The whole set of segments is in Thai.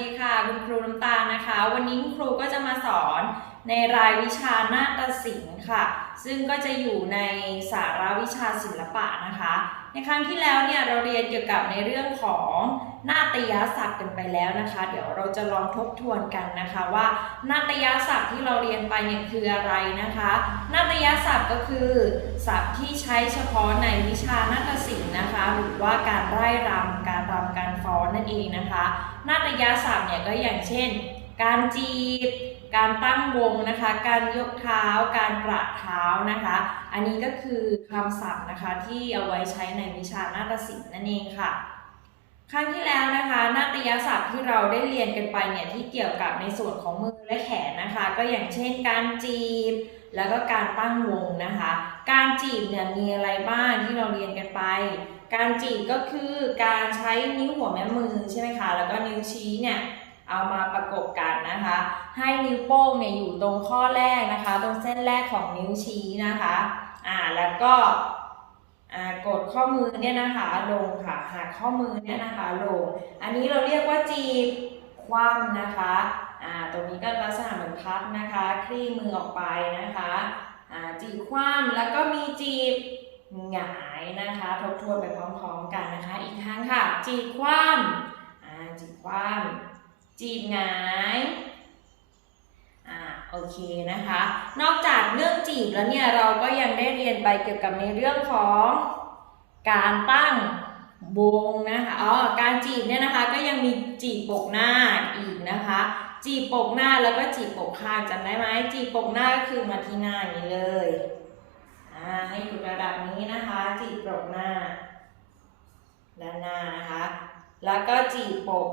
ดีค่ะ คุณครูน้ำตาลนะคะ วันนี้คุณครูก็จะมาสอนในรายวิชานาฏศิลป์ค่ะ ซึ่งก็จะอยู่ในสาระวิชาศิลปะนะคะ ในครั้งที่แล้วเนี่ยเราเรียนเกี่ยวกับในเรื่องของนาฏยศัพท์กันไปแล้วนะคะ เดี๋ยวเราจะลองทบทวนกันนะคะว่านาฏยศัพท์ที่เราเรียนไปเนี่ยคืออะไรนะคะ นาฏยศัพท์ก็คือศัพท์ที่ใช้เฉพาะในวิชานาฏศิลป์นะคะ หรือว่าการไร่รำการรำการฟ้อนนั่นเองนะคะ นาฏยศัพท์เนี่ยก็อย่างเช่น การจีบ การตั้งวงนะคะ การยกเท้า การกระเท้านะคะ อันนี้ก็คือคำศัพท์นะคะที่เอาไว้ใช้ในวิชานาฏศิลป์นั่นเองค่ะ ครั้งที่แล้วนะคะนาฏยศัพท์ที่เราได้เรียนกันไปเนี่ยที่เกี่ยวกับในส่วนของมือและแขนนะคะ ก็อย่างเช่น การจีบ แล้วก็การตั้งวงนะคะ การจีบเนี่ยมีอะไรบ้างที่เราเรียนกันไปการจีบก็คือการใช้นิ้วหัวแม่มือใช่ไหมคะ แล้วก็นิ้วชี้เนี่ย เอามาประกบกันนะคะ ให้นิ้วโป้งเนี่ยอยู่ตรงข้อแรกนะคะ ตรงเส้นแรกของนิ้วชี้นะคะ อ่าแล้วก็อ่ากดข้อมือเนี่ยนะคะลงค่ะหักข้อมือเนี่ยนะคะลง อันนี้เราเรียกว่าจีบคว่ำนะคะอ่าตรงนี้ก็ลักษณะเหมือนพัดนะคะ คลี่มือออกไปนะคะอ่าจีบคว่ำแล้วก็มีจีบหงายนะคะ ทบทวนไปพร้อมๆกันนะคะ อีกครั้งค่ะ จีบคว่ำอ่าจีบคว่ำ จีบหงายอ่าโอเคนะคะ นอกจากเรื่องจีบแล้วเนี่ยเราก็ยังได้เรียนไปเกี่ยวกับในเรื่องของการตั้งวงนะคะอ๋อการจีบเนี่ยนะคะก็ยังมีจีบปกหน้าอีกนะคะ จีบปกหน้าแล้วก็จีบปกข้างจำได้ไหมจีบปกหน้าก็คือมาที่หน้านี้เลยอ่าให้อยู่ระดับนี้นะคะ จีบปกหน้าด้านหน้านะคะ แล้วก็จีบปก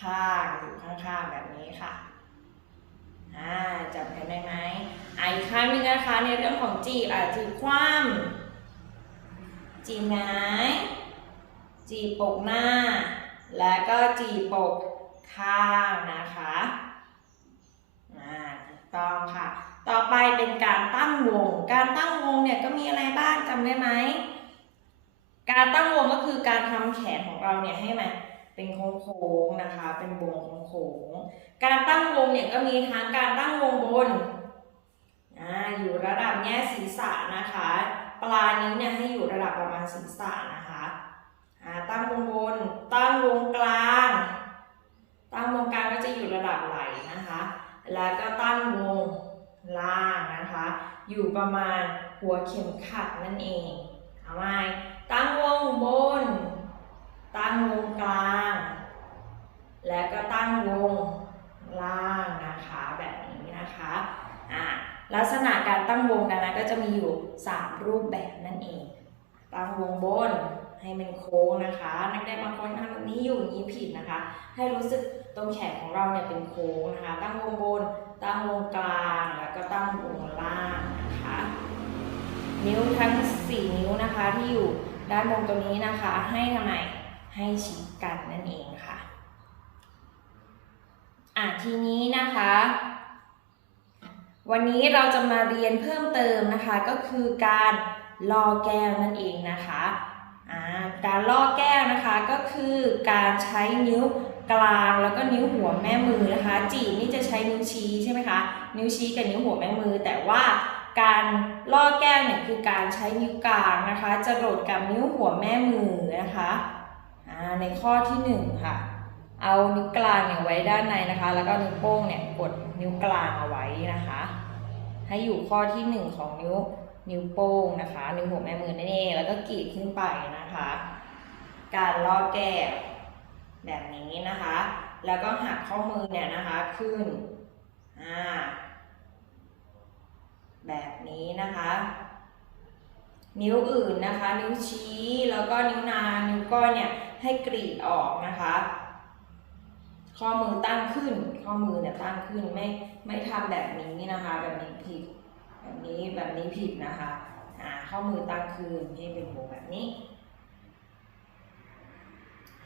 ข้างอยู่ข้างๆแบบนี้ค่ะอ่าจำกันได้ไหมอีกครั้งนึงนะคะในเรื่องของจีบอะจีบคว่ำจีบหงายจีบปกหน้า แล้วก็จีบปกข้างนะคะอ่าถูกต้องค่ะ ต่อไปเป็นการตั้งวง การตั้งวงเนี่ยก็มีอะไรบ้างจำได้ไหมการตั้งวงก็คือการทำแขนของเราเนี่ยให้มัน เป็นโค้งๆนะคะ เป็นวงโค้งๆการตั้งวงเนี่ยก็มีทั้งการตั้งวงบนอ่าอยู่ระดับเนี้ยศีรษะนะคะ ปลายนิ้วเนี่ยให้อยู่ระดับประมาณศีรษะนะคะอ่าตั้งวงบน ตั้งวงกลาง ตั้งวงกลางก็จะอยู่ระดับไหล่นะคะ แล้วก็ตั้งวงล่างนะคะ อยู่ประมาณหัวเข็มขัดนั่นเองเอาไหมตั้งวงบน ตั้งวงกลาง และก็ตั้งวงล่างนะคะแบบนี้นะคะอ่าลักษณะการตั้งวงดังนั้นก็จะมีอยู่ 3 รูปแบบนั่นเอง ตั้งวงบนให้มันโค้งนะคะ นักเรียนบางคนทำแบบนี้อยู่อย่างนี้ผิดนะคะ ให้รู้สึกตรงแขนของเราเนี่ยเป็นโค้งนะคะ ตั้งวงบน ตั้งวงกลาง แล้วก็ตั้งวงล่างนะคะ นิ้วทั้ง 4 นิ้วนะคะที่อยู่ด้านบนตรงนี้นะคะ ให้ทำไม ให้ชิดกันนั่นเองค่ะ อะทีนี้นะคะ วันนี้เราจะมาเรียนเพิ่มเติมนะคะ ก็คือการลอแก้วนั่นเองนะคะอ่าการลอแก้วนะคะก็คือการใช้นิ้วกลางแล้วก็นิ้วหัวแม่มือนะคะ จีบนี่จะใช้นิ้วชี้ใช่ไหมคะนิ้วชี้กับนิ้วหัวแม่มือ แต่ว่าการล่อแก้วเนี่ยคือการใช้นิ้วกลางนะคะ จะโดดกับนิ้วหัวแม่มือนะคะ ในข้อที่หนึ่งค่ะ เอานิ้วกลางเนี่ยไว้ด้านในนะคะ แล้วก็นิ้วโป้งเนี่ยกดนิ้วกลางเอาไว้นะคะ ให้อยู่ข้อที่หนึ่งของนิ้วนิ้วโป้งนะคะ นิ้วหัวแม่มือนั่นเองแล้วก็กรีดขึ้นไปนะคะ การลอกแก้วแบบนี้นะคะ แล้วก็หักข้อมือเนี่ยนะคะขึ้นอ่าแบบนี้นะคะ นิ้วอื่นนะคะ นิ้วชี้แล้วก็นิ้วนางนิ้วก้อยเนี่ยให้กรีดออกนะคะ ข้อมือตั้งขึ้น ข้อมือเนี่ยตั้งขึ้นไม่ไม่ทำแบบนี้นะคะ แบบนี้ผิด แบบนี้แบบนี้ผิดนะคะอ่าข้อมือตั้งขึ้นให้เป็นวงแบบนี้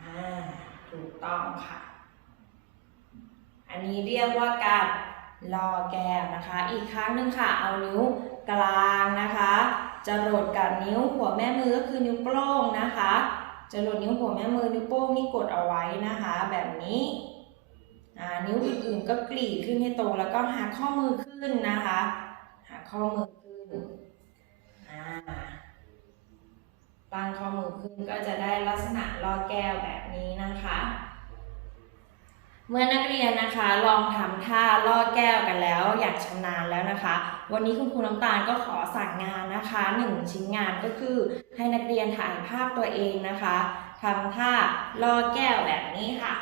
อ่าถูกต้องค่ะ อันนี้เรียกว่าการลอแก้วนะคะ อีกครั้งหนึ่งค่ะ เอานิ้วกลางนะคะ จะโรดกับนิ้วหัวแม่มือก็คือนิ้วโป้งนะคะจะโรดนิ้วหัวแม่มือนิ้วโป้งนี่กดเอาไว้นะคะ แบบนี้อ่านิ้วอื่นๆก็กรีดขึ้นให้ตรงแล้วก็หาข้อมือขึ้นนะคะหาข้อมือขึ้นตั้งข้อมือขึ้นก็จะได้ลักษณะลอแก้วแบบนี้นะคะ เมื่อนักเรียนนะคะลองทำท่าล่อแก้วกันแล้วอย่างชำนาญแล้วนะคะ วันนี้คุณครูน้ำตาลก็ขอสั่งงานนะคะหนึ่งชิ้นงานก็คือ ให้นักเรียนถ่ายภาพตัวเองนะคะทำท่าล่อแก้วแบบนี้ค่ะ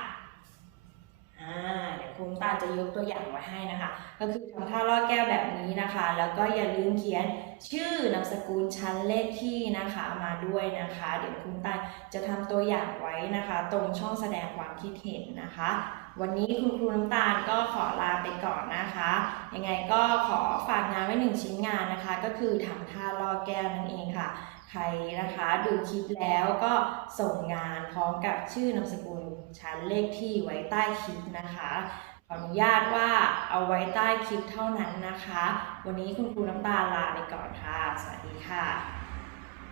อ่าเดี๋ยวครูน้ำตาลจะยกตัวอย่างไว้ให้นะคะ ก็คือทำท่าล่อแก้วแบบนี้นะคะ แล้วก็อย่าลืมเขียนชื่อนามสกุลชั้นเลขที่นะคะมาด้วยนะคะ เดี๋ยวคุณตาลจะทำตัวอย่างไว้นะคะ ตรงช่องแสดงความคิดเห็นนะคะ วันนี้คุณครูน้ำตาลก็ขอลาไปก่อนนะคะ ยังไงก็ขอฝากงานไว้หนึ่งชิ้นงานนะคะ ก็คือทำท่าล่อแก้วนั่นเองค่ะ ใครนะคะดูคลิปแล้วก็ส่งงานพร้อมกับชื่อนามสกุลชั้นเลขที่ไว้ใต้คลิปนะคะขออนุญาตว่าเอาไว้ใต้คลิปเท่านั้นนะคะ วันนี้คุณครูน้ำตาลลาไปก่อนค่ะ สวัสดีค่ะ